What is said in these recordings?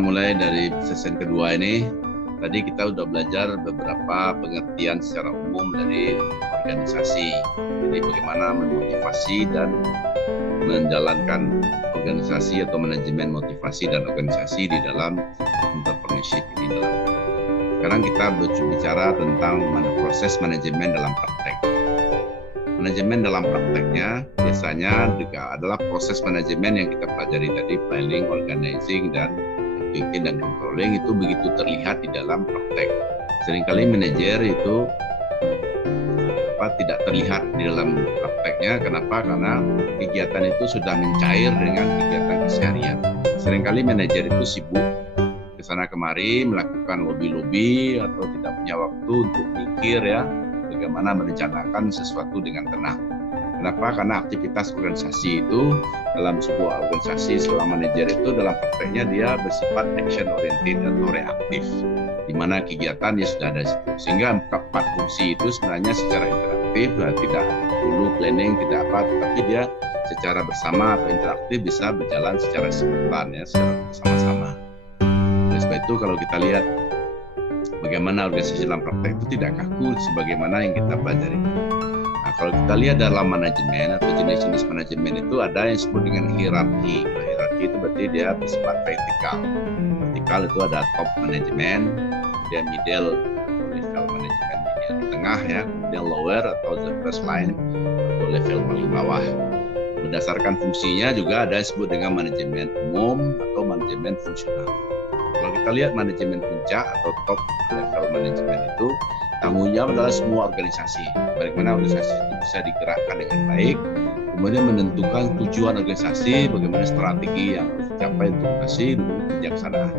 mulai dari sesi kedua ini. Tadi kita sudah belajar beberapa pengertian secara umum dari organisasi. Jadi bagaimana memotivasi dan menjalankan organisasi atau manajemen motivasi dan organisasi di dalam entrepreneurship ini. Sekarang kita berbicara tentang proses manajemen dalam praktek. Manajemen dalam prakteknya biasanya juga adalah proses manajemen yang kita pelajari tadi, planning, organizing, dan executing dan controlling itu begitu terlihat di dalam praktek. Seringkali manajer itu tidak terlihat di dalam prakteknya. Kenapa? Karena kegiatan itu sudah mencair dengan kegiatan keseharian. Seringkali manajer itu sibuk ke sana kemari melakukan lobby-lobby atau tidak punya waktu untuk mikir ya bagaimana merencanakan sesuatu dengan tenang. Kenapa? Karena aktivitas organisasi itu dalam sebuah organisasi seorang manajer itu dalam prakteknya dia bersifat action oriented atau reaktif, di mana kegiatan dia sudah ada situ. Sehingga empat fungsi itu sebenarnya secara interaktif, tidak perlu planning, tidak apa, tetapi dia secara bersama atau interaktif bisa berjalan secara simultan ya, secara bersama-sama. Oleh sebab itu kalau kita lihat bagaimana organisasi dalam praktek itu tidak kaku sebagaimana yang kita pelajari. Nah, kalau kita lihat dalam manajemen atau jenis-jenis manajemen itu ada yang disebut dengan hierarki. Nah, hierarki itu berarti dia bersifat vertikal. Vertikal itu ada top manajemen, kemudian middle atau level manajemen yang di tengah ya, kemudian lower atau the first line atau level paling bawah. Berdasarkan fungsinya juga ada yang disebut dengan manajemen umum atau manajemen fungsional. Kalau kita lihat manajemen puncak atau top level manajemen itu tanggung jawab adalah semua organisasi. Bagaimana organisasi itu bisa digerakkan dengan baik, kemudian menentukan tujuan organisasi, bagaimana strategi yang harus dicapai untuk organisasi, dengan kebijaksanaan.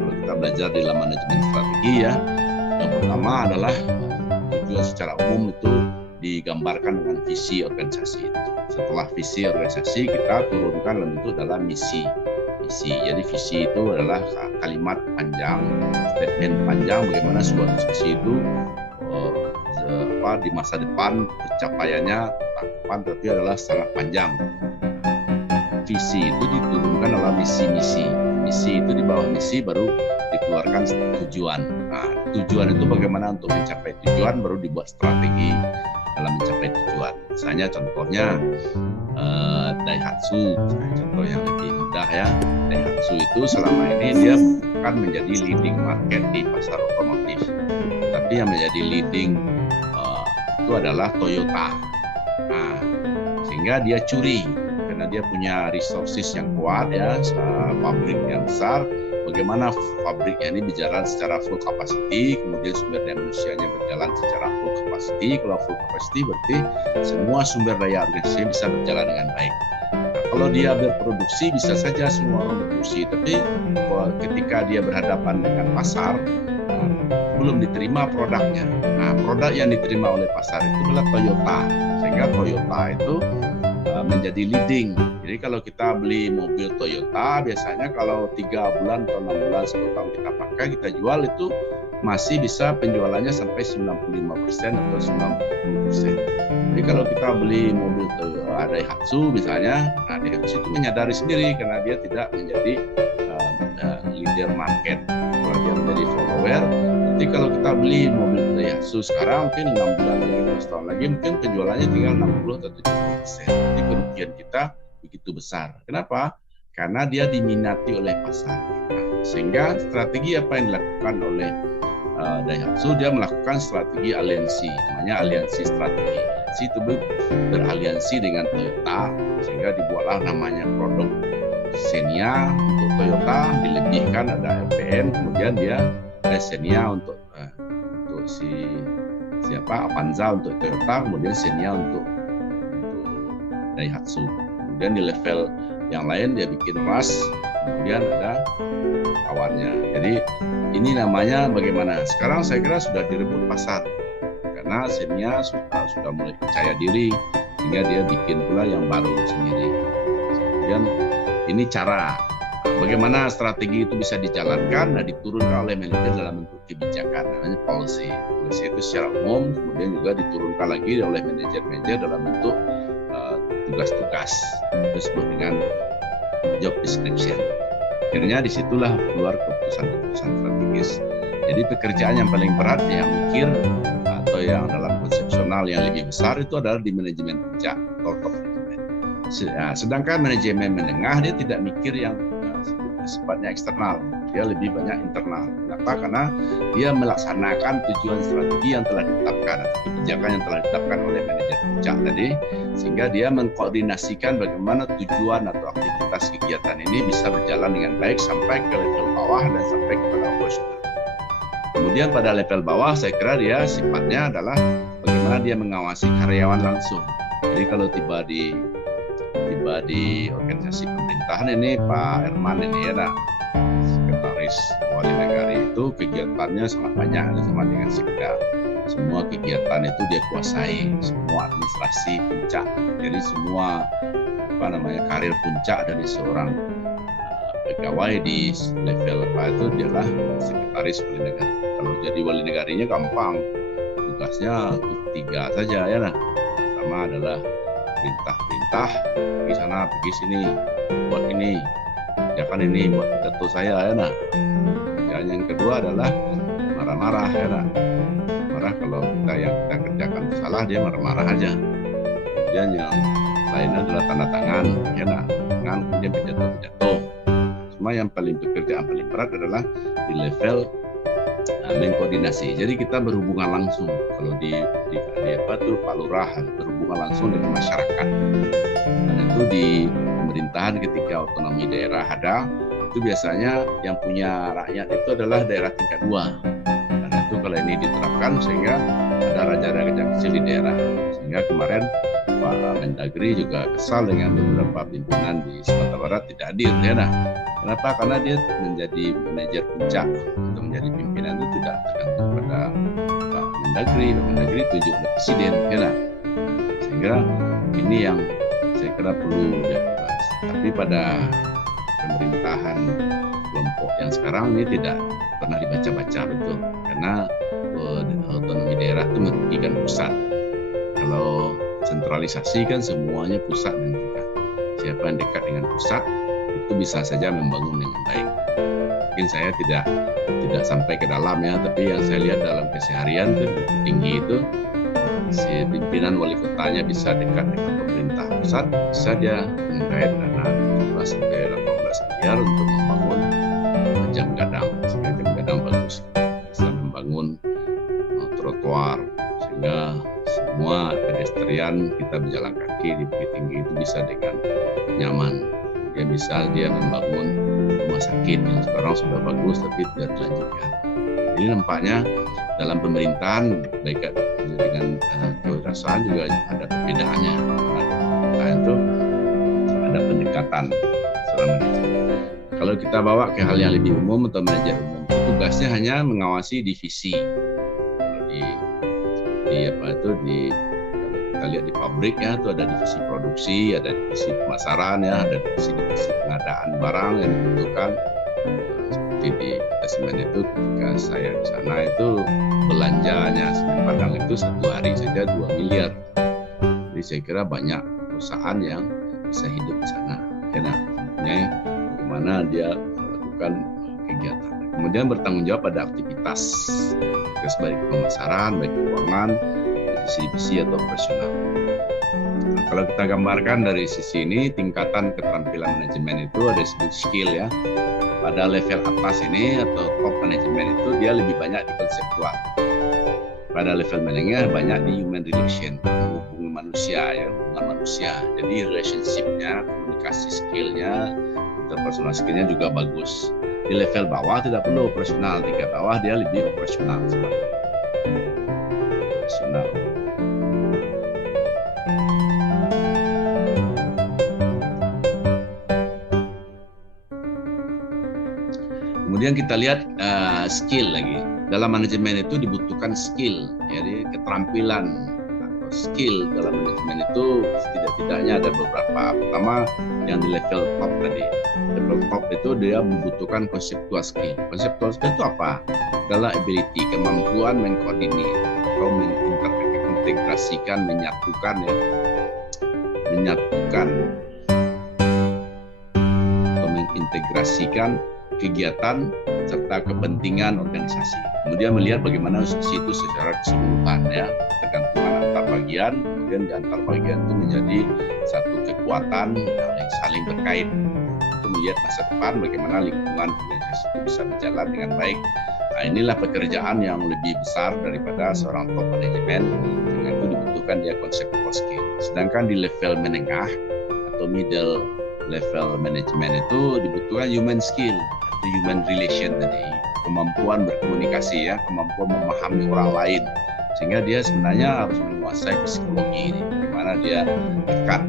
Kalau kita belajar dalam manajemen strategi ya, yang pertama adalah tujuan secara umum itu digambarkan dengan visi organisasi. Setelah visi organisasi kita turunkan dalam bentuk dalam misi. Jadi visi itu adalah kalimat panjang, statement panjang bagaimana sebuah organisasi itu di masa depan pencapaiannya tapi adalah sangat panjang. Visi itu diturunkan dalam misi-misi. Misi itu di bawah misi baru dikeluarkan tujuan. Nah, tujuan itu bagaimana untuk mencapai tujuan baru dibuat strategi dalam mencapai tujuan. Misalnya contohnya Daihatsu, contoh yang lebih mudah ya. Daihatsu itu selama ini dia bukan menjadi leading market di pasar otomotif, tapi yang menjadi leading itu adalah Toyota. Nah, sehingga dia curi karena dia punya resources yang kuat ya, pabrik yang besar. Bagaimana pabriknya ini berjalan secara full capacity, kemudian sumber daya manusianya berjalan secara full capacity. Kalau full capacity berarti semua sumber daya organisasi bisa berjalan dengan baik. Nah, kalau dia berproduksi bisa saja semua orang berproduksi, tapi ketika dia berhadapan dengan pasar belum diterima produknya. Nah, produk yang diterima oleh pasar itu adalah Toyota, sehingga Toyota itu menjadi leading. Jadi kalau kita beli mobil Toyota biasanya kalau 3 bulan atau 6 bulan 10 tahun kita pakai, kita jual itu masih bisa penjualannya sampai 95% atau 90%. Jadi kalau kita beli mobil Toyota Daihatsu misalnya, nah Daihatsu itu menyadari sendiri karena dia tidak menjadi leader market. Kalau dia menjadi follower, nanti kalau kita beli mobil Daihatsu sekarang mungkin 6 bulan lagi, 12 tahun lagi mungkin penjualannya tinggal 60 atau 70%. Jadi kerugian kita begitu besar. Kenapa? Karena dia diminati oleh pasar. Nah, sehingga strategi apa yang dilakukan oleh Daihatsu, dia melakukan strategi aliansi, namanya aliansi strategi. Aliansi itu beraliansi dengan Toyota, sehingga dibuatlah namanya produk Xenia untuk Toyota, dilebihkan ada RPM, kemudian dia Xenia untuk Avanza untuk Toyota, kemudian Xenia untuk Daihatsu. Kemudian di level yang lain dia bikin Rush, kemudian ada kawannya. Jadi ini namanya bagaimana? Sekarang saya kira sudah direbut pasar karena Xenia sudah mulai percaya diri sehingga dia bikin pula yang baru sendiri. Kemudian ini cara bagaimana strategi itu bisa dijalankan dan diturunkan oleh manajer dalam bentuk kebijakan, namanya policy. Policy itu secara umum, kemudian juga diturunkan lagi oleh manajer-manajer dalam bentuk tugas-tugas, disebut dengan job description. akhirnya disitulah keluar keputusan-keputusan strategis. Jadi pekerjaan yang paling berat yang mikir atau yang dalam konsepsional yang lebih besar itu adalah di manajemen puncak atau top manajemen. Sedangkan manajemen menengah dia tidak mikir yang sifatnya eksternal, dia lebih banyak internal. Kenapa? Karena dia melaksanakan tujuan strategi yang telah ditetapkan atau kebijakan yang telah ditetapkan oleh manajer puncak tadi, sehingga dia mengkoordinasikan bagaimana tujuan atau aktivitas kegiatan ini bisa berjalan dengan baik sampai ke level bawah dan sampai kepada operasional. Kemudian pada level bawah saya kira dia sifatnya adalah bagaimana dia mengawasi karyawan langsung. Jadi kalau tiba di organisasi pemerintahan ini Pak Herman ini ya, sekretaris wali negara itu kegiatannya sangat banyak sama dengan Sekda. Semua kegiatan itu dia kuasai, semua administrasi puncak. Jadi semua karir puncak dari seorang pegawai di level apa itu dialah sekretaris wali negara. Kalau jadi wali negarinya gampang, tugasnya 3 saja ya. Pertama adalah perintah pergi sana pergi sini buat ini, kerjakan ini buat pidato saya ya. Dan yang kedua adalah marah-marah ya. Marah kalau yang kita kerjakan salah, dia marah-marah aja. Kemudian yang lain adalah tanda tangan ya, tangan kemudian pidato. Semua yang pekerjaan paling berat adalah di level mengkoordinasi. Jadi kita berhubungan langsung. Kalau di Pak Lurah berhubungan langsung dengan masyarakat. Dan itu di pemerintahan ketika otonomi daerah ada, itu biasanya yang punya rakyat itu adalah daerah tingkat 2. Dan itu kalau ini diterapkan sehingga ada raja-raja kecil di daerah. Sehingga kemarin Pak Mendagri juga kesal dengan beberapa pimpinan di Sumatera Barat tidak hadir ya. Kenapa? Karena dia menjadi manajer puncak untuk menjadi pimpinan itu tidak tergantung pada Pak Mendagri. Pak Mendagri ditunjuk oleh Presiden ya. Sehingga ini yang saya kira perlu dibahas. Tapi pada pemerintahan kelompok yang sekarang ini tidak pernah dibaca-baca betul, karena otonomi daerah itu merugikan pusat. Kalau sentralisasi kan semuanya pusat menentukan. Siapa yang dekat dengan pusat itu bisa saja membangun dengan baik. Mungkin saya tidak sampai ke dalam ya, tapi yang saya lihat dalam keseharian itu tinggi itu si pimpinan wali kotanya bisa dekat dengan pemerintah pusat, bisa dia menggait dana 17 sampai 18 miliar untuk membangun jam gadang, sehingga jam gadang bagus, bisa membangun trotoar, sehingga semua pedestrian kita berjalan kaki di Bukit Tinggi itu bisa dengan nyaman. Dia membangun rumah sakit yang sekarang sudah bagus tapi tidak dilanjutkan. Jadi nampaknya dalam pemerintahan baik dengan kewirausahaan juga ada perbedaannya. Nah, itu ada pendekatan seorang manajer. Kalau kita bawa ke hal yang lebih umum atau manajer umum, tugasnya hanya mengawasi divisi. Kalau kita lihat di pabrik ya, itu ada divisi produksi, ada divisi pemasaran ya, ada divisi pengadaan barang yang dibutuhkan. Seperti di semen itu, ketika saya di sana itu belanjanya semen Padang itu 1 hari saja 2 miliar. Jadi saya kira banyak perusahaan yang bisa hidup di sana. Ya, bagaimana dia melakukan kegiatan. Kemudian bertanggung jawab pada aktivitas, baik pemasaran, baik keuangan, divisi atau operasional. Nah, kalau kita gambarkan dari sisi ini, tingkatan keterampilan manajemen itu ada disebut skill ya. Pada level atas ini atau top manajemen itu dia lebih banyak di konseptual. Pada level menengah banyak di human relation, hubungan manusia. Jadi relationship-nya, komunikasi skill-nya, interpersonal skill-nya juga bagus. Di level bawah tidak perlu operasional, tingkat bawah dia lebih operasional sebenarnya. Operasional. Kemudian kita lihat skill lagi. Dalam manajemen itu dibutuhkan skill, jadi keterampilan atau skill dalam manajemen itu tidak-tidaknya ada beberapa. Pertama yang di level top tadi. Level top itu dia membutuhkan conceptual skill. Conceptual skill itu apa? Adalah ability, kemampuan mengkoordinir atau mengintegrasikan, menyatukan atau mengintegrasikan kegiatan serta kepentingan organisasi. Kemudian melihat bagaimana organisasi itu secara keseluruhan ya, ketergantungan antar bagian, kemudian di antar bagian itu menjadi satu kekuatan yang saling berkait. Untuk melihat masa depan bagaimana lingkungan organisasi itu bisa berjalan dengan baik. Nah, inilah pekerjaan yang lebih besar daripada seorang top manajemen. Dengan itu dibutuhkan dia conceptual skill. Sedangkan di level menengah atau middle level manajemen itu dibutuhkan human skill atau human relation tadi, kemampuan berkomunikasi ya, kemampuan memahami orang lain, sehingga dia sebenarnya harus menguasai psikologi ini, bagaimana dia dekat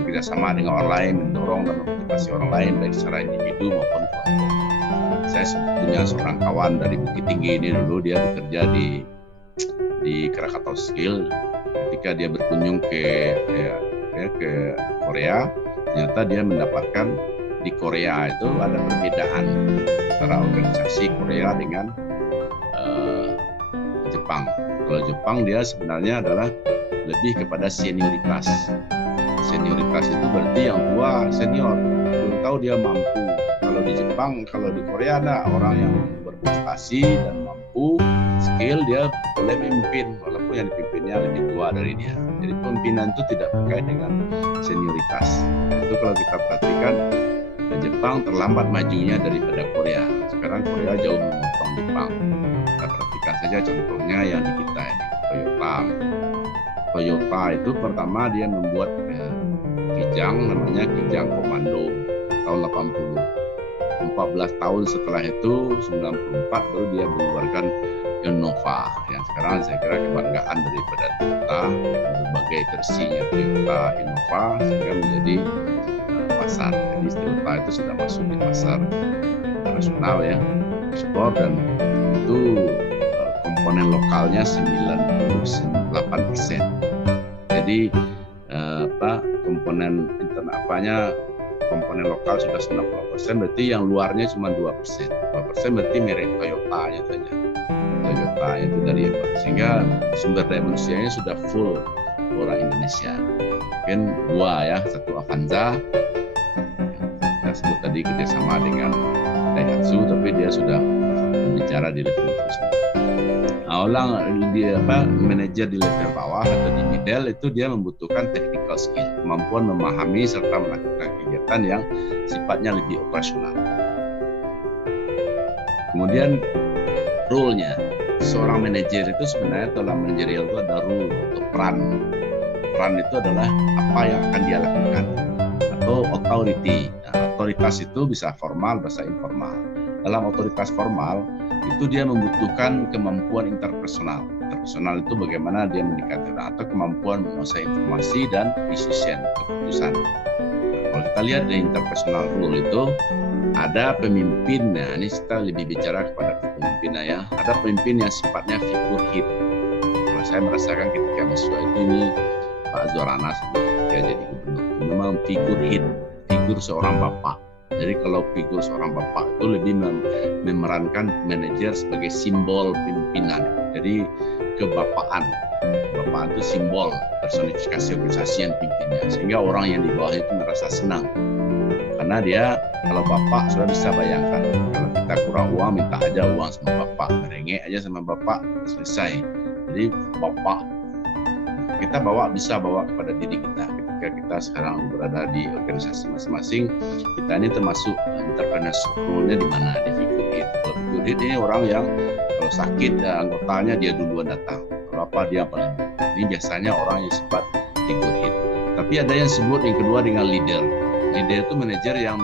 bekerja sama dengan orang lain, mendorong dan memotivasi orang lain baik secara individu maupun kelompok. Saya punya seorang kawan dari Bukit Tinggi ini, dulu dia bekerja di Krakatau Skill. Ketika dia berkunjung ke Korea, ternyata dia mendapatkan di Korea itu ada perbedaan antara organisasi Korea dengan Jepang. Kalau Jepang dia sebenarnya adalah lebih kepada senioritas. Senioritas itu berarti yang tua senior, belum tahu dia mampu. Kalau di Jepang, kalau di Korea ada orang yang berprestasi dan mampu, skill, dia boleh memimpin walaupun yang dipimpinnya lebih tua dari dia. Jadi pemimpinan itu tidak terkait dengan senioritas. Itu kalau kita perhatikan, Jepang terlambat majunya daripada Korea. Sekarang Korea jauh memotong Jepang. Kita perhatikan saja contohnya yang di kita ini, Toyota. Toyota itu pertama dia membuat kijang, namanya kijang komando tahun 80. 14 tahun setelah itu, 94 baru dia mengeluarkan Innova, yang sekarang saya kira kebanggaan daripada Toyota, berbagai versinya Toyota Innova sehingga menjadi pasar. Jadi Toyota itu sudah masuk di pasar internasional ya, ekspor, dan itu komponen lokalnya 98%. Jadi komponen komponen lokal sudah 90%, berarti yang luarnya cuma 2%. 2% berarti merek Toyota-nya saja. Toyota itu dari apa? Sehingga sumber daya manusianya sudah full orang Indonesia. Mungkin dua ya, satu Avanza, kita sebut tadi kerjasama dengan Daihatsu, tapi dia sudah berbicara di level internasional. Manajer di level bawah atau di middle itu dia membutuhkan technical skill, kemampuan memahami serta melakukan kegiatan yang sifatnya lebih operasional. Kemudian role-nya, seorang manajer itu sebenarnya dalam manajerial itu ada role atau peran. Peran itu adalah apa yang akan dia lakukan, atau authority. Nah, otoritas itu bisa formal, bisa informal. Dalam otoritas formal itu dia membutuhkan kemampuan interpersonal. Interpersonal itu bagaimana dia mendekati atau kemampuan menguasai informasi dan decision, keputusan. Nah, kalau kita lihat di interpersonal role itu ada pemimpin. Nah, ini kita lebih bicara kepada pemimpinnya ya. Ada pemimpin yang sifatnya figur hit. Kalau saya merasakan ketika mahasiswa ini Pak Azwar Anas ketika jadi gubernur, memang figur hit, figur seorang bapak. Jadi kalau figur seorang bapak itu lebih memerankan manajer sebagai simbol pimpinan. Jadi kebapaan. Bapak itu simbol personifikasi organisasi yang pimpinnya. Sehingga orang yang di bawah itu merasa senang. Karena dia, kalau bapak sudah bisa bayangkan. Kalau kita kurang uang, minta aja uang sama bapak. Merengek aja sama bapak, selesai. Jadi bapak, kita bisa bawa kepada diri kita. Kita sekarang berada di organisasi masing-masing, kita ini termasuk entrepreneurship role-nya di mana? Di figure head. Kalau figure head ini orang yang kalau sakit anggotanya dia duluan datang. Kalau apa dia paling. Ini biasanya orang yang sifat figure head. Tapi ada yang sebut yang kedua dengan leader. Leader itu manajer yang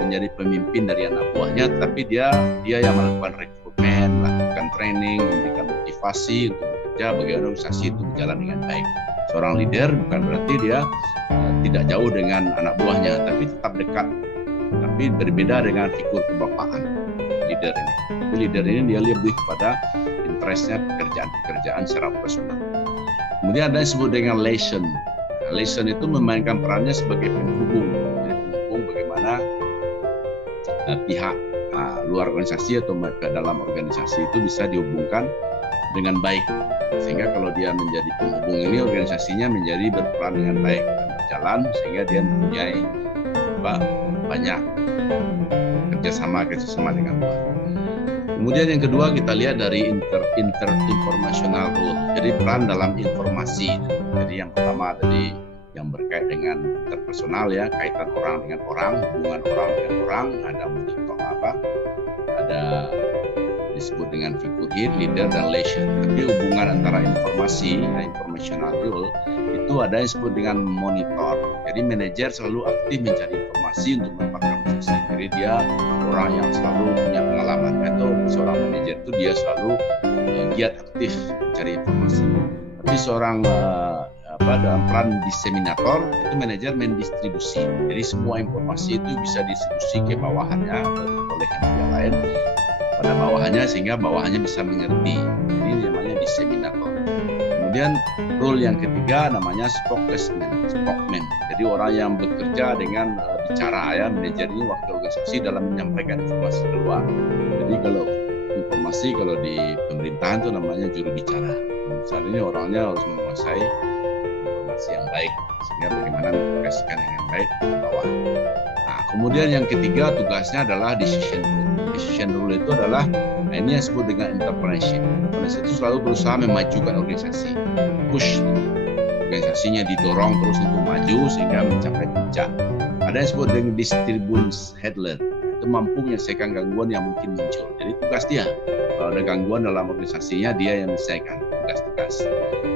menjadi pemimpin dari anak buahnya, tapi dia yang melakukan rekrutmen, melakukan training, memberikan motivasi untuk bekerja bagaimana organisasi itu berjalan dengan baik. Seorang leader bukan berarti dia tidak jauh dengan anak buahnya, tapi tetap dekat. Tapi berbeda dengan figur kebapaan leader ini. Tapi leader ini dia lebih kepada interestnya pekerjaan secara personal. Kemudian ada yang disebut dengan liaison. Liaison itu memainkan perannya sebagai penghubung. Jadi penghubung bagaimana pihak luar organisasi atau dalam organisasi itu bisa dihubungkan dengan baik. Sehingga kalau dia menjadi penghubung ini, organisasinya menjadi berperan dengan baik dan berjalan, sehingga dia mempunyai banyak kerjasama dengan luar. Kemudian yang kedua kita lihat dari informational role, jadi peran dalam informasi. Jadi yang pertama tadi yang berkait dengan interpersonal ya, kaitan orang dengan orang, hubungan orang dengan orang, ada ada disebut dengan figurehead, leader, dan relation. Tapi hubungan antara informasi, informational role, itu ada yang disebut dengan monitor. Jadi manajer selalu aktif mencari informasi untuk mendapatkan posisi. Jadi dia orang yang selalu punya pengalaman. Itu seorang manajer itu dia selalu giat aktif mencari informasi. Tapi seorang dalam peran diseminator itu manajer mendistribusi. Jadi semua informasi itu bisa distribusi ke bawahannya oleh yang lain pada bawahannya sehingga bawahannya bisa mengerti. Ini namanya diseminator. Kemudian role yang ketiga namanya spokesman. Jadi orang yang bekerja dengan bicara ya, manajer ini wakil organisasi dalam menyampaikan informasi keluar. Jadi kalau informasi kalau di pemerintahan itu namanya juru bicara. Saat ini orangnya harus menguasai informasi yang baik sehingga bagaimana mengaplikasikan dengan baik ke bawah. Nah, kemudian yang ketiga tugasnya adalah decision rule. Decision rule itu adalah ini yang disebut dengan entrepreneurship. Organisasi itu selalu berusaha memajukan organisasi, push organisasinya didorong terus untuk maju sehingga mencapai puncak. Ada yang disebut dengan distributions handler, itu mampu menyelesaikan gangguan yang mungkin muncul. Jadi tugas dia, kalau ada gangguan dalam organisasinya dia yang menyelesaikan tugas-tugas.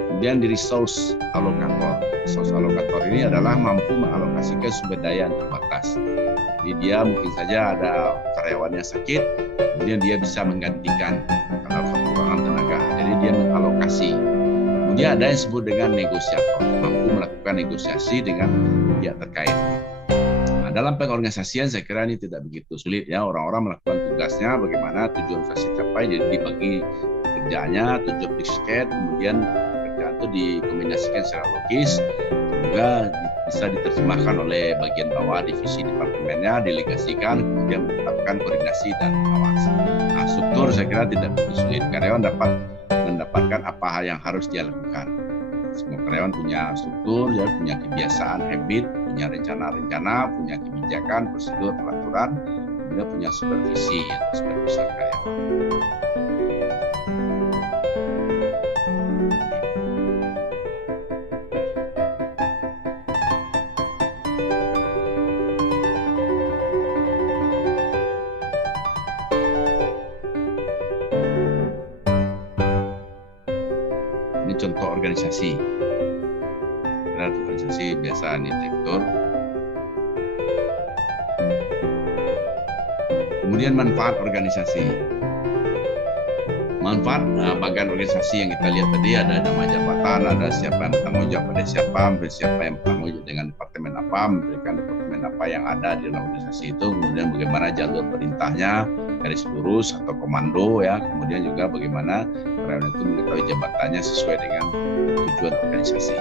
Kemudian di resource allocator. Resource allocator ini adalah mampu mengalokasikan sumber daya yang terbatas. Jadi dia mungkin saja ada karyawannya sakit, kemudian dia bisa menggantikan kalau kekurangan tenaga. Jadi dia mengalokasi. Kemudian ada yang disebut dengan negosiator, mampu melakukan negosiasi dengan pihak terkait. Nah, dalam pengorganisasian saya kira ini tidak begitu sulit ya, orang-orang melakukan tugasnya bagaimana tujuan organisasi tercapai, jadi dibagi kerjaannya, tujuan disket, kemudian kerjaan itu dikombinasikan secara logis, juga bisa diterjemahkan oleh bagian bawah divisi departemennya, delegasikan, kemudian menetapkan koordinasi dan pengawas. Nah, struktur saya kira tidak begitu sulit, karyawan dapat mendapatkan apa yang harus dia lakukan. Semua karyawan punya struktur, ya, punya kebiasaan, habit, punya rencana-rencana, punya kebijakan, prosedur, peraturan, kemudian punya supervisi atau supervisor karyawan. Ini contoh organisasi. Organisasi biasa direktur. Kemudian manfaat organisasi. Manfaat bagian organisasi yang kita lihat tadi ada nama jabatan, ada siapa yang bertanggung jawab pada siapa yang bertanggung jawab dengan departemen apa, memberikan departemen apa yang ada di dalam organisasi itu, kemudian bagaimana jalur perintahnya, garis lurus atau komando ya, kemudian juga bagaimana karyawan itu mengetahui jabatannya sesuai dengan tujuan organisasi.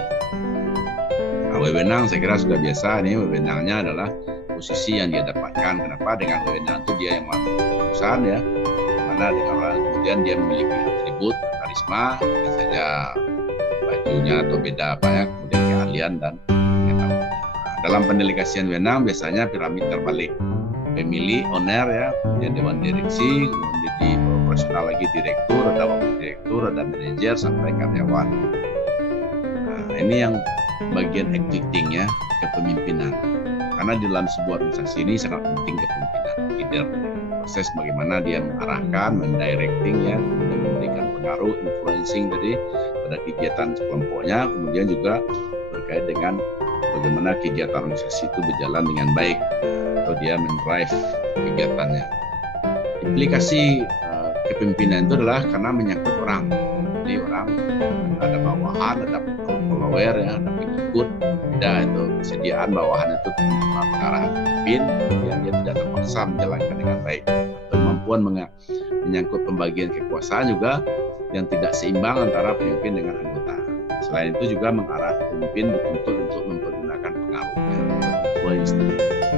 Nah, wewenang saya kira sudah biasa, ini wewenangnya adalah posisi yang dia dapatkan. Kenapa? Dengan wewenang itu dia yang mengambil keputusan ya, mana dengan orang kemudian dia memiliki atribut karisma, misalnya bajunya atau beda apa ya, kemudian keahlian dan pengetahuan. Nah, dalam pendelegasian wewenang biasanya piramid terbalik. Pemilih, owner ya, kemudian dewan direksi, kemudian di operasional lagi direktur, ada wakil direktur, ada manajer sampai karyawan. Nah, ini yang bagian acting ya, kepemimpinan. Karena di dalam sebuah organisasi ini sangat penting kepemimpinan, leader. Proses bagaimana dia mengarahkan, mendirecting ya, kemudian memberikan pengaruh, influencing dari pada kegiatan kelompoknya, kemudian juga berkait dengan bagaimana kegiatan organisasi itu berjalan dengan baik atau dia mendrive kegiatannya. Implikasi kepemimpinan itu adalah karena menyangkut orang. Jadi orang ada bawahan, ada follower ya, ada pengikut, ada itu kesediaan bawahan itu mengarah pemimpin, kemudian dia tidak terpaksa menjalankan dengan baik. Atau kemampuan menyangkut pembagian kekuasaan juga yang tidak seimbang antara pemimpin dengan anggota. Selain itu juga mengarah pemimpin dituntut untuk mempergunakan pengaruhnya, influence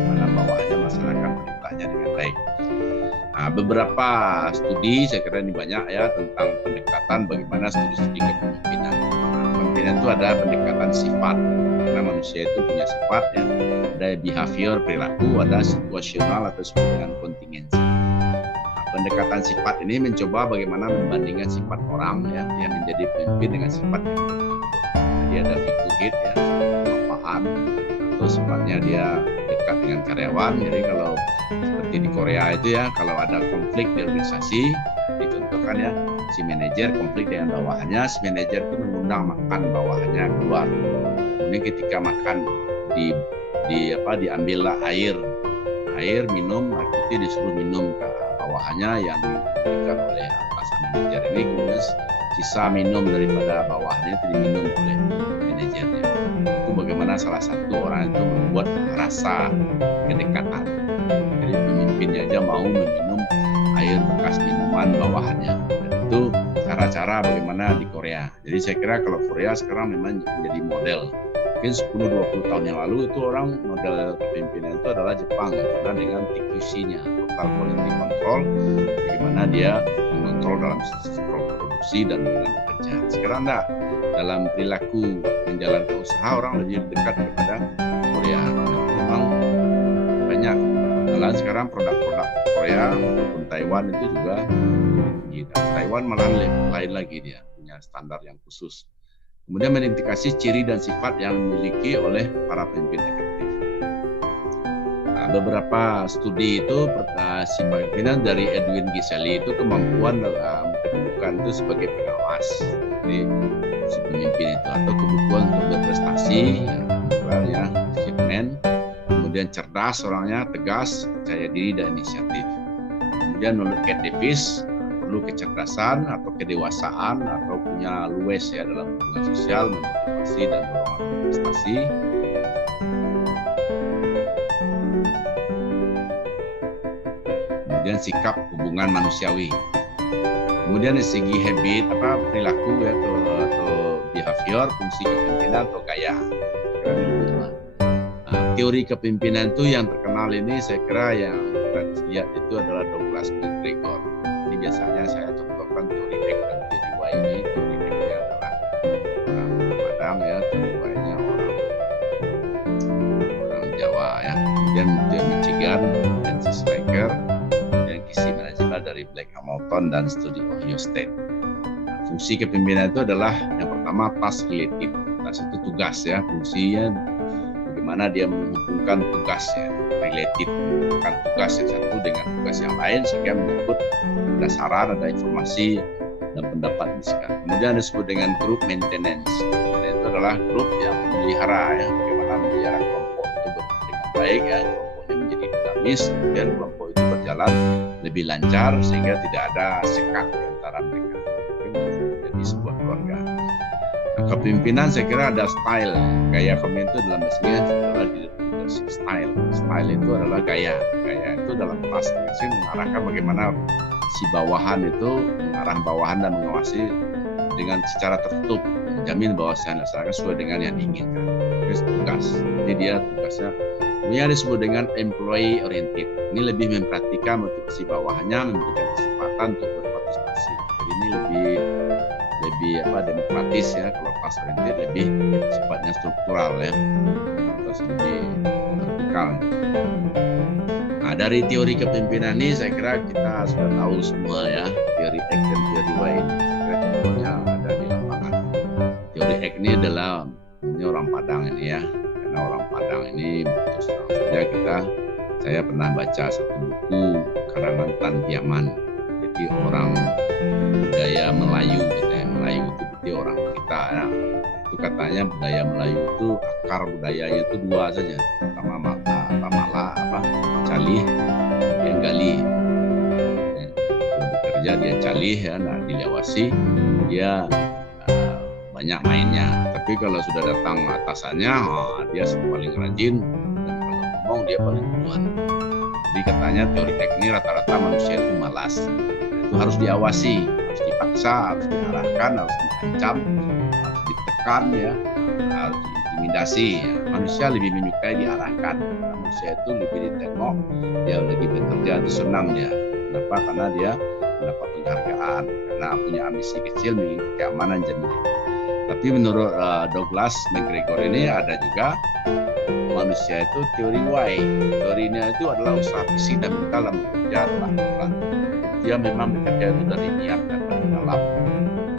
mana bawahannya masyarakat perintahnya dengan baik. Nah, beberapa studi saya kira ini banyak ya tentang pendekatan bagaimana studi-studi kepemimpinan. Nah, kepemimpinan itu itu ada pendekatan sifat. Karena manusia itu punya sifat ya, ada behavior perilaku, ada situasional atau disebut dengan kontingensi. Nah, pendekatan sifat ini mencoba bagaimana membandingkan sifat orang ya yang menjadi pemimpin dengan sifat yang tertentu. Jadi ada figurit ya, kepapaan, atau sifatnya dia dekat dengan karyawan. Jadi kalau seperti di Korea itu ya, kalau ada konflik di organisasi, dicontohkan ya, si manajer konflik dengan bawahannya, si manajer itu mengundang makan bawahannya keluar. Kemudian ketika makan diambillah air minum, putih disuruh minum ke bawahannya yang diberikan oleh atasan manajer ini, kemudian sisa minum daripada bawahannya itu diminum oleh manajernya. Itu bagaimana salah satu orang itu membuat rasa kedekatan. Jadi pemimpinnya aja mau meminum air bekas minuman bawahannya. Dan itu cara-cara bagaimana di Korea. Jadi saya kira kalau Korea sekarang memang menjadi model. Mungkin 10-20 tahun yang lalu itu orang model kepemimpinan itu adalah Jepang, karena dengan TQC-nya, total quality control, bagaimana dia mengontrol dalam produksi dan dalam bekerja. Sekarang enggak, dalam perilaku menjalankan usaha orang lebih dekat kepada Korea. Memang banyak, malah sekarang produk-produk Korea maupun Taiwan itu juga tinggi. Taiwan malah lain lagi, dia punya standar yang khusus. Kemudian mengindikasi ciri dan sifat yang dimiliki oleh para pemimpin efektif. Nah, beberapa studi itu pemimpinan dari Edwin Giseli itu kemampuan dalam kedudukan itu sebagai pengawas. Jadi si pemimpin itu atau kebutuhan untuk berprestasi, ya, achievement, kemudian cerdas orangnya, tegas, percaya diri dan inisiatif. Kemudian menurut Kate Davis, perlu kecerdasan atau kedewasaan atau punya luwes ya dalam hubungan sosial, memotivasi dan dorongan prestasi. Kemudian sikap hubungan manusiawi. Kemudian dari segi habit perilaku ya, atau behavior, fungsi kepemimpinan atau gaya. Teori kepemimpinan itu yang terkenal ini saya kira yang kita lihat itu adalah Douglas MacGregor. Ini biasanya saya contohkan teori X dan teori Y ini. Teori X-nya adalah orang Padang ya, teori Y-nya orang Jawa ya. Kemudian teori Michigan, Francis Schaeffer, dan kisi manajemen dari Black Hamilton dan studi Ohio State. Nah, fungsi kepemimpinan itu adalah yang pertama task related. Task itu tugas ya, fungsinya bagaimana dia menghubungkan tugas ya, related, menghubungkan tugas yang satu dengan tugas yang lain sehingga menyebut ada saran, ada informasi dan pendapat disebut. Kemudian disebut dengan group maintenance. Dan itu adalah grup yang memelihara ya, bagaimana memelihara kelompok itu dengan baik ya, kelompoknya menjadi dinamis, kemudian kelompok itu berjalan lebih lancar sehingga tidak ada sekat di antara mereka. Jadi sebuah keluarga. Nah, kepemimpinan saya kira ada style. Gaya kepemimpinan itu dalam bahasanya adalah leadership style. Style itu adalah gaya. Gaya itu dalam task mengarahkan bagaimana si bawahan itu mengarah bawahan dan mengawasi dengan secara tertutup, menjamin bahwa saya laksanakan sesuai dengan yang diinginkan. Itu tugas. Jadi dia tugasnya ini disebut dengan employee oriented. Ini lebih memperhatikan motivasi bawahannya, memberikan kesempatan untuk berpartisipasi. Jadi ini lebih demokratis ya. Kalau task oriented lebih sifatnya struktural ya, atau lebih vertikal. Nah, dari teori kepemimpinan ini saya kira kita sudah tahu semua ya, teori X dan teori Y ini. Saya kira contohnya ada di lapangan. Teori X ini adalah orang Padang ini ya, karena orang Padang ini terus terang saja saya pernah baca satu buku karangan Tan Piaman. Jadi orang budaya Melayu gitu ya. Melayu itu berarti orang kita ya. Itu katanya budaya Melayu itu akar budayanya itu dua saja. Pertama mala calih, yang gali. Bekerja dia calih ya, nah diawasi dia banyak mainnya. Tapi kalau sudah datang atasannya, dia paling rajin dan kalau ngomong dia paling duluan. Jadi katanya teori teknik rata-rata manusia itu malas. Itu harus diawasi, harus dipaksa, harus diarahkan, harus diancam, harus ditekan ya, harus diintimidasi. Ya. Manusia lebih menyukai diarahkan. Manusia itu lebih ditengok, dia lagi bekerja itu senang dia. Kenapa? Karena dia mendapat penghargaan, karena punya ambisi kecil menginginkan keamanan jaminan. Tapi menurut Douglas McGregor ini ada juga manusia itu teori Y. Teorinya itu adalah usaha fisik dan mental dalam bekerja adalah pelan. Dia memang bekerja itu dari niat dan dari dalam.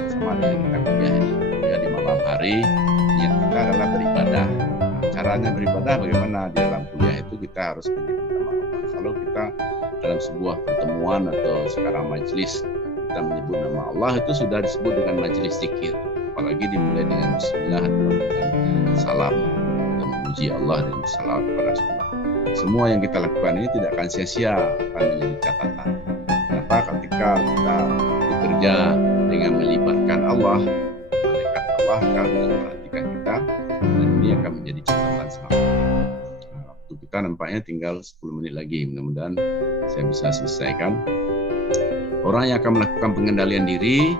Sama dengan kita kuliah ini. Kuliah di malam hari, niat kita adalah beribadah. Caranya beribadah bagaimana? Di dalam kuliah itu kita harus menyebut nama Allah. Kalau kita dalam sebuah pertemuan atau sekarang majelis kita menyebut nama Allah, itu sudah disebut dengan majelis zikir. Apalagi dimulai dengan bismillah atau dengan salam, kita memuji Allah dan salawat kepada Rasulullah. Semua yang kita lakukan ini tidak akan sia-sia, akan menjadi catatan. Kenapa? Ketika kita bekerja dengan melibatkan Allah, malaikat Allah akan memperhatikan kita, dan ini akan menjadi catatan selama. Waktu kita nampaknya tinggal 10 menit lagi, mudah-mudahan saya bisa selesaikan. Orang yang akan melakukan pengendalian diri,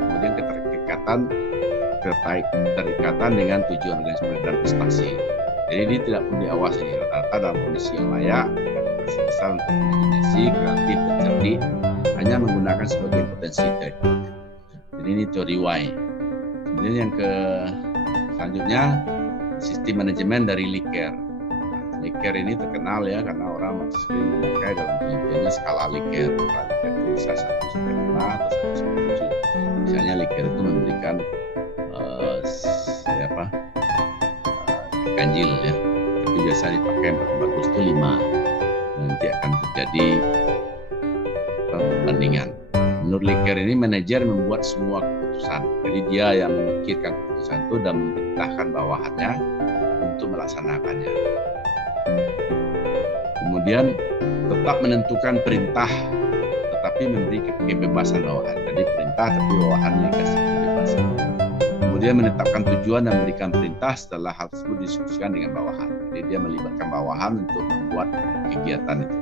kemudian keterikatan dengan tujuan organisasi dan prestasi. Jadi ini tidak perlu diawasi, rata-rata dalam kondisi yang layak, bisa untuk imajinasi, kreatif, dan cerdik, hanya menggunakan sebagai potensi intelektual. Jadi ini teori Y. Kemudian yang selanjutnya, sistem manajemen dari Likert. Likert ini terkenal ya karena orang sering memakai dalam penelitiannya skala Likert. Skala Likert itu bisa 1-5 atau 1-7. Misalnya Likert itu memberikan ganjil ya, tapi biasa dipakai yang paling bagus itu 5. Nanti akan terjadi perbandingan. Menurut Likert ini manajer membuat semua keputusan. Jadi dia yang memikirkan keputusan itu dan memerintahkan bawahannya untuk melaksanakannya. Kemudian tetap menentukan perintah, tetapi memberi kebebasan bawahan. Jadi perintah tapi bawahan dikasih kebebasan. Kemudian menetapkan tujuan dan memberikan perintah setelah hal tersebut diskusikan dengan bawahan. Jadi dia melibatkan bawahan untuk membuat kegiatan itu.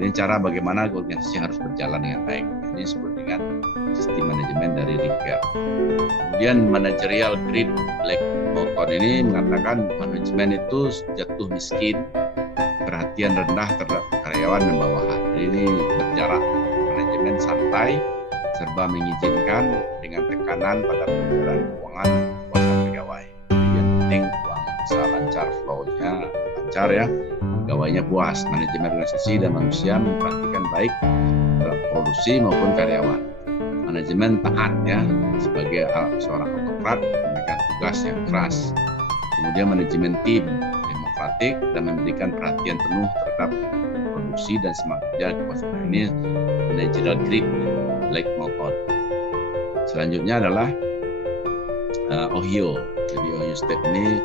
Jadi cara bagaimana organisasi harus berjalan dengan baik. Ini disebut dengan sistem manajemen dari Likert. Kemudian managerial grid Black Moulton ini mengatakan manajemen itu jatuh miskin, perhatian rendah terhadap karyawan dan bawahan. Jadi ini berjarak, manajemen santai, serba mengizinkan dengan tekanan pada penggunaan keuangan kuasa pegawai. Jadi yang penting uang bisa lancar, flow-nya lancar ya, pegawainya puas. Manajemen organisasi dan manusia memperhatikan baik terhadap produksi maupun karyawan. Manajemen taat ya, sebagai seorang autokrat memegang tugas yang keras. Kemudian manajemen tim demokratik dan memberikan perhatian penuh terhadap produksi dan semangat kerja kekuasaan. Ini managerial grid Black Moulton. Selanjutnya adalah Ohio. Jadi Ohio State ini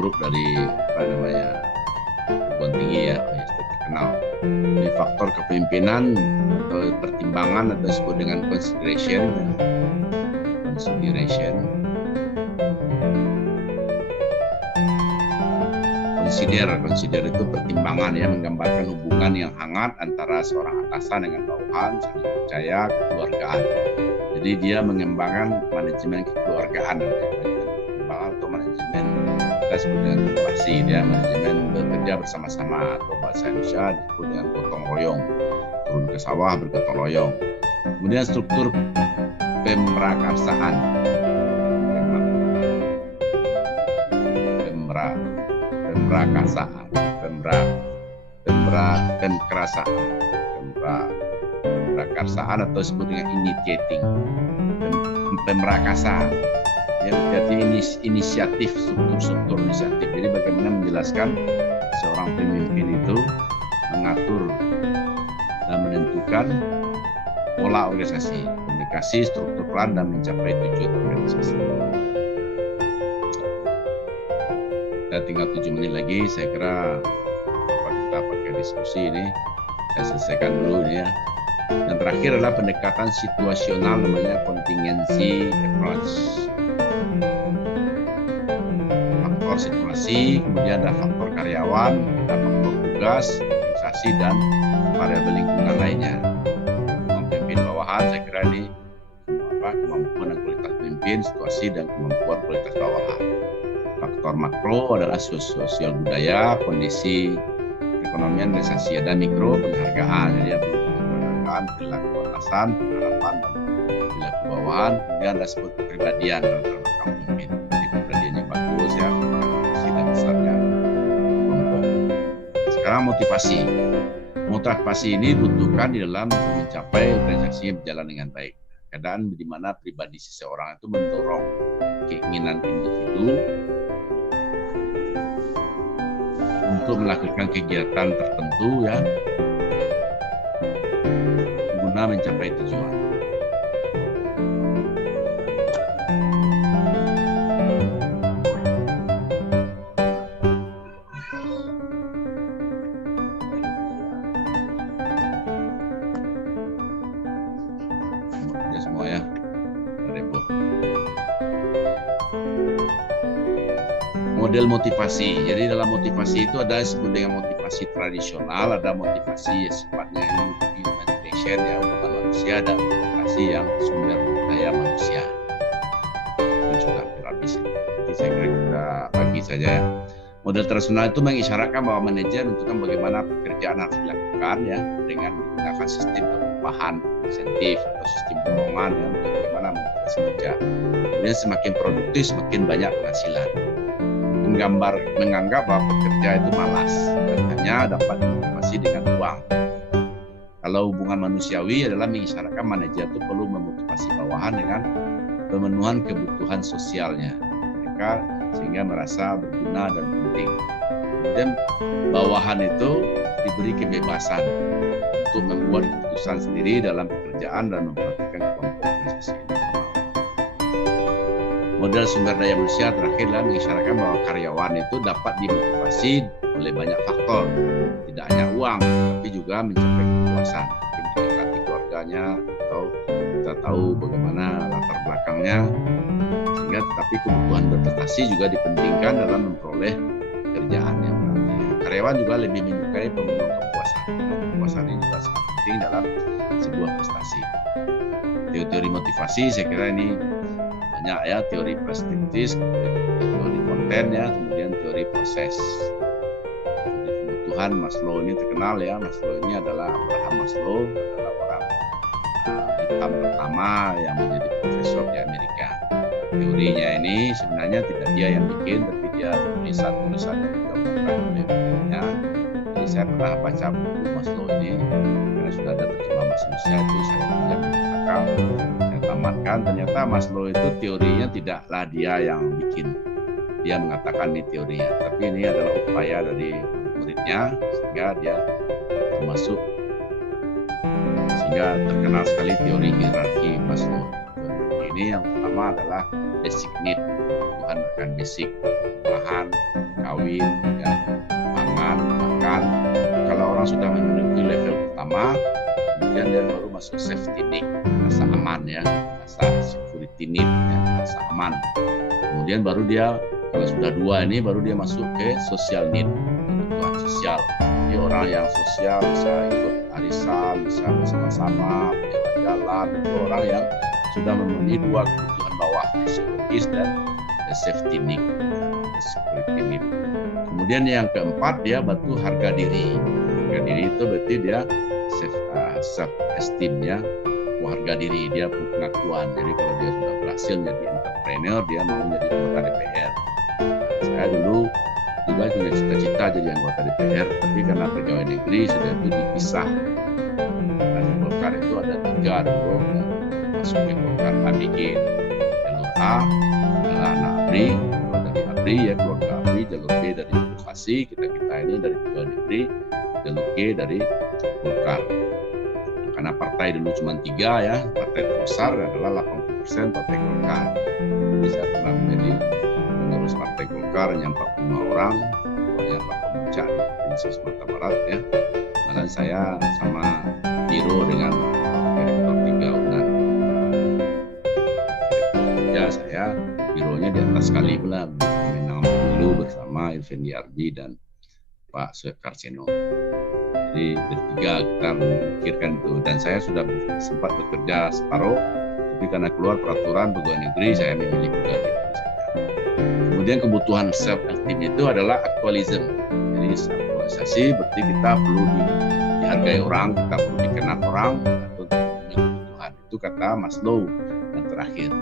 grup dari perguruan tinggi ya, Ohio State terkenal. Ini faktor kepemimpinan atau pertimbangan atau disebut dengan consideration. Consider itu pertimbangan ya, menggambarkan hubungan yang hangat antara seorang atasan dengan bawahan, saling percaya, kekeluargaan. Jadi dia mengembangkan manajemen kekeluargaan, atau manajemen kita sebut dengan kooperasi, dia manajemen bekerja bersama-sama atau bahasa Indonesia disebut dengan gotong royong, turun ke sawah bergotong royong. Kemudian struktur pemrakarsaan, pemrakarsaan atau disebut dengan initiating, pemrakasan ya, berarti inisiatif, struktur inisiatif. Jadi bagaimana menjelaskan seorang pemimpin itu mengatur dan menentukan pola organisasi, komunikasi, struktur plan dan mencapai tujuan organisasi. Kita tinggal 7 menit lagi, saya kira kita pakai diskusi ini, saya selesaikan dulu ini ya. Yang terakhir adalah pendekatan situasional, namanya contingency approach. Faktor situasi, kemudian ada faktor karyawan, ada faktor tugas, organisasi, dan variabel lingkungan lainnya. Memimpin bawahan, saya kira ini kemampuan dan kualitas pemimpin, situasi, dan kemampuan kualitas bawahan. Faktor makro adalah sosial budaya, kondisi perekonomian organisasi. Ada mikro, penghargaan, jadi penghargaan, perilaku atasan, harapan, dan perilaku bawahan. Kemudian ada sebut kepribadian latar belakang pemimpin. Jadi kepribadiannya bagus ya, visi dan besarnya kelompok. Sekarang motivasi. Motivasi ini dibutuhkan di dalam mencapai organisasi yang berjalan dengan baik. Keadaan di mana pribadi seseorang itu mendorong keinginan individu untuk melakukan kegiatan tertentu ya guna mencapai tujuan. Ya semua ya, model motivasi. Jadi dalam motivasi itu ada disebut dengan motivasi tradisional, ada motivasi sifatnya humanization ya, hubungan manusia, ada motivasi yang sumber daya manusia. Itu juga terapis. Jadi saya kira kita bagi saja ya. Model tradisional itu mengisyaratkan bahwa manajer menentukan bagaimana pekerjaan harus dilakukan ya dengan menggunakan sistem pengupahan, insentif atau sistem dorongan ya untuk bagaimana motivasi kerja. Kemudian semakin produktif semakin banyak penghasilan. Menganggap bahwa pekerja itu malas dan hanya dapat dimotivasi dengan uang. Kalau hubungan manusiawi adalah mengisyaratkan manajer itu perlu memotivasi bawahan dengan pemenuhan kebutuhan sosialnya mereka sehingga merasa berguna dan penting. Kemudian bawahan itu diberi kebebasan untuk membuat keputusan sendiri dalam pekerjaan dan memperhatikan kelompok organisasi. Model sumber daya manusia terakhirlah mengisyaratkan bahwa karyawan itu dapat dimotivasi oleh banyak faktor, tidak hanya uang, tapi juga mencapai kepuasan, mungkin mendekati keluarganya atau kita tahu bagaimana latar belakangnya, sehingga tetapi kebutuhan berprestasi juga dipentingkan dalam memperoleh kerjaan yang berarti. Karyawan juga lebih menyukai pemenuhan kepuasan. Kepuasan ini juga sangat penting dalam sebuah prestasi. Teori motivasi saya kira ini banyak ya, teori perspektif, teori konten ya, kemudian teori proses. Jadi kebutuhan Maslow ini terkenal ya. Maslow ini adalah Abraham Maslow, adalah orang hitam pertama yang menjadi profesor di Amerika. Teorinya ini sebenarnya tidak dia yang bikin, tapi dia tulisan-tulisan yang digabungkan oleh bukunya. Jadi saya pernah baca buku Maslow ini, karena sudah ada terjemah bahasa Indonesia itu saya pinjam di belakang. Tamatkan, ternyata Maslow itu teorinya tidaklah dia yang bikin, dia mengatakan ini teorinya, tapi ini adalah upaya dari muridnya sehingga dia termasuk, sehingga terkenal sekali teori hierarki Maslow. Teori ini yang pertama adalah basic need, kebutuhan akan basic, makan, kawin, ya, pangan, makan. Kalau orang sudah memenuhi level pertama, kemudian dia baru masuk safety need, rasa aman ya, rasa security need ya, rasa aman. Kemudian baru dia kalau sudah dua ini baru dia masuk ke social need, kebutuhan sosial. Jadi orang yang sosial bisa ikut arisan, bisa bersama-sama, jalan-jalan, itu orang yang sudah memenuhi dua kebutuhan bawah, psikologis dan safety need, security need. Kemudian yang keempat dia batu harga diri. Harga diri itu berarti dia self-esteem ya, harga diri, dia pengakuan. Jadi kalau dia sudah berhasil menjadi entrepreneur, dia mau menjadi anggota DPR. Saya dulu juga punya cita-cita jadi anggota DPR, tapi karena pegawai negeri sudah itu dipisah. Dan Golkar itu ada 3 dulu, masuk ke Golkar ABG. Jalur A adalah anak ABRI, kalau dari ABRI ya keluarga ABRI, jalur B dari investasi, kita ini dari pegawai negeri, jalur G dari Golkar. Karena partai dulu cuma 3 ya, partai terbesar adalah 80% partai Golkar. Jadi saya pernah menjadi pengurus partai Golkar yang 45 orang, ketuanya Pak Pemuncak di Provinsi Sumatera Barat ya. Malah saya sama Biro dengan direktur 3 unan. Ya saya bironya di atas sekali pula, menang pemilu bersama Irfendi Arbi dan Pak Suekarseno. Jadi bertiga kita memikirkan itu, dan saya sudah sempat bekerja separuh, tapi karena keluar peraturan pegawai negeri saya memilih pegawai negeri saja. Kemudian kebutuhan self-esteem itu adalah aktualisme. Jadi aktualisasi berarti kita perlu dihargai orang, kita perlu dikenal orang untuk memenuhi kebutuhan. Itu kata Maslow yang terakhir.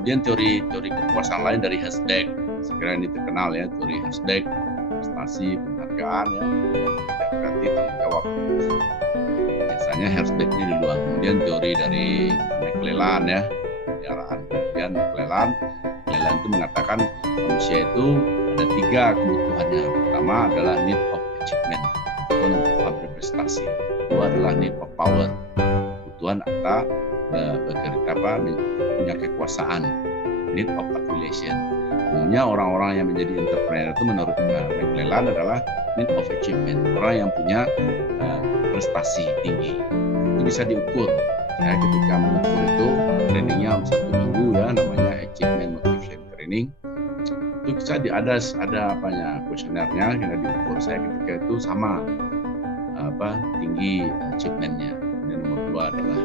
Kemudian teori kepuasan lain dari Herzberg, sekiranya ini terkenal ya, teori Herzberg, prestasi, penghargaan ya, kreatif, tanggung jawab. Biasanya Herzberg ini duluan. Kemudian teori dari McClelland ya, pemeliharaan. Kemudian McClelland itu mengatakan manusia itu ada 3 kebutuhannya. Pertama adalah need of achievement, kebutuhan untuk berprestasi. Kedua adalah need of power, kebutuhan atau punya kekuasaan, need of affiliation. Umumnya orang-orang yang menjadi entrepreneur itu menurut McClelland adalah need of achievement, orang yang punya prestasi tinggi. Itu bisa diukur. Saya ketika mengukur itu trainingnya 1 minggu ya, namanya achievement motivation training. Itu bisa ada kuesionernya kita diukur. Saya ketika itu sama tinggi achievementnya. Dan nomor 2 adalah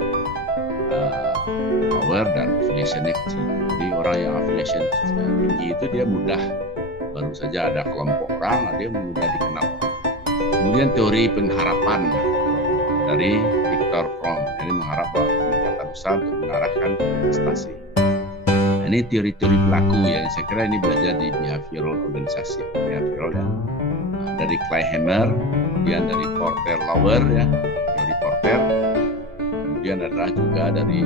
power dan affiliationnya kecil. Jadi orang yang affiliation tinggi itu dia mudah, baru saja ada kelompok orang dia mudah dikenal. Kemudian teori pengharapan dari Viktor Frankl, jadi mengharap bahwa peningkatan usaha untuk mengarahkan prestasi. Nah, ini teori-teori pelaku ya, saya kira ini belajar di behavioral organisasi, behavioral ya. Nah, dari Clay Hammer, kemudian dari Porter Lauer ya, teori Porter, kemudian adalah juga dari